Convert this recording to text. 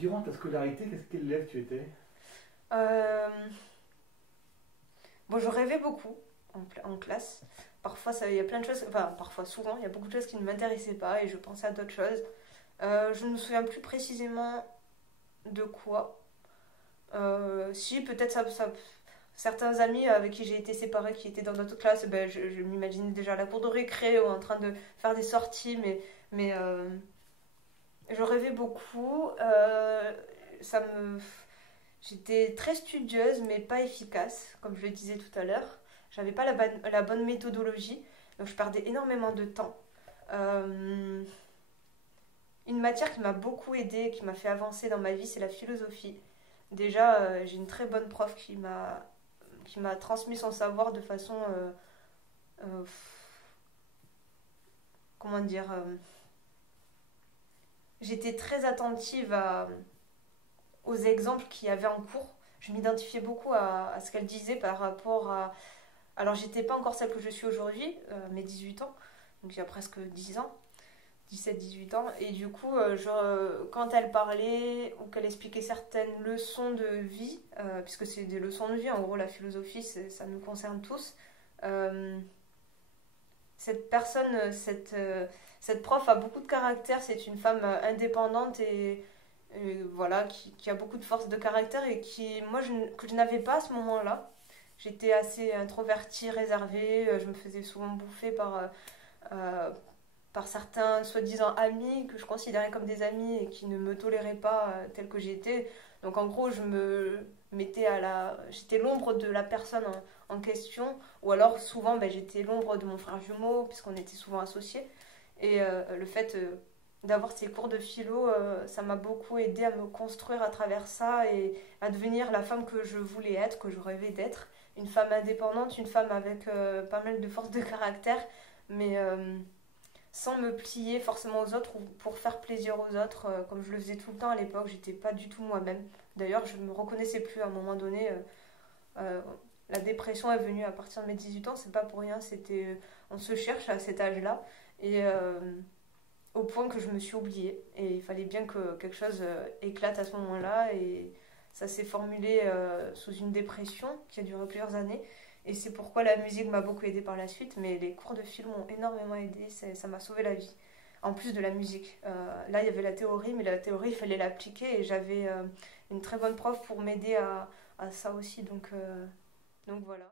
Durant ta scolarité, quel élève tu étais? Euh, Bon, je rêvais beaucoup en classe. Parfois, il y a plein de choses, enfin, parfois, souvent, il y a beaucoup de choses qui ne m'intéressaient pas et je pensais à d'autres choses. Je ne me souviens plus précisément de quoi. Si, peut-être certains amis avec qui j'ai été séparée, qui étaient dans d'autres classes, ben, je m'imaginais déjà à la cour de récré ou en train de faire des sorties, mais je rêvais beaucoup. Ça me, J'étais très studieuse, mais pas efficace, comme je le disais tout à l'heure. J'avais pas la bonne méthodologie, donc je perdais énormément de temps. Euh, une matière qui m'a beaucoup aidée, qui m'a fait avancer dans ma vie, c'est la philosophie. Déjà, j'ai une très bonne prof qui m'a transmis son savoir de façon, euh, comment dire, j'étais très attentive aux exemples qu'il y avait en cours. Je m'identifiais beaucoup à ce qu'elle disait par rapport à... Alors, j'étais pas encore celle que je suis aujourd'hui, mes 18 ans, donc il y a presque 10 ans, 17-18 ans. Et du coup, quand elle parlait ou qu'elle expliquait certaines leçons de vie, puisque c'est des leçons de vie, en gros, la philosophie, ça nous concerne tous, euh, cette personne, cette prof a beaucoup de caractère, c'est une femme indépendante et voilà, qui a beaucoup de force de caractère et que je n'avais pas à ce moment-là. J'étais assez introvertie, réservée, je me faisais souvent bouffer euh, par certains soi-disant amis que je considérais comme des amis et qui ne me toléraient pas telle que j'étais. Donc en gros, j'étais l'ombre de la personne en question, ou alors souvent ben, j'étais l'ombre de mon frère jumeau puisqu'on était souvent associés. Et le fait d'avoir ces cours de philo, ça m'a beaucoup aidé à me construire à travers ça et à devenir la femme que je voulais être, que je rêvais d'être. Une femme indépendante, une femme avec pas mal de force de caractère, mais sans me plier forcément aux autres ou pour faire plaisir aux autres, comme je le faisais tout le temps à l'époque. J'étais pas du tout moi-même. D'ailleurs, je me reconnaissais plus à un moment donné. Euh, la dépression est venue à partir de mes 18 ans, c'est pas pour rien. On se cherche à cet âge-là. Et au point que je me suis oubliée. Et il fallait bien que quelque chose éclate à ce moment-là. Et ça s'est formulé sous une dépression qui a duré plusieurs années. Et c'est pourquoi la musique m'a beaucoup aidée par la suite. Mais les cours de philo m'ont énormément aidée. Ça m'a sauvé la vie. En plus de la musique. Là, il y avait la théorie, mais la théorie, il fallait l'appliquer. Et j'avais une très bonne prof pour m'aider à ça aussi. Donc voilà.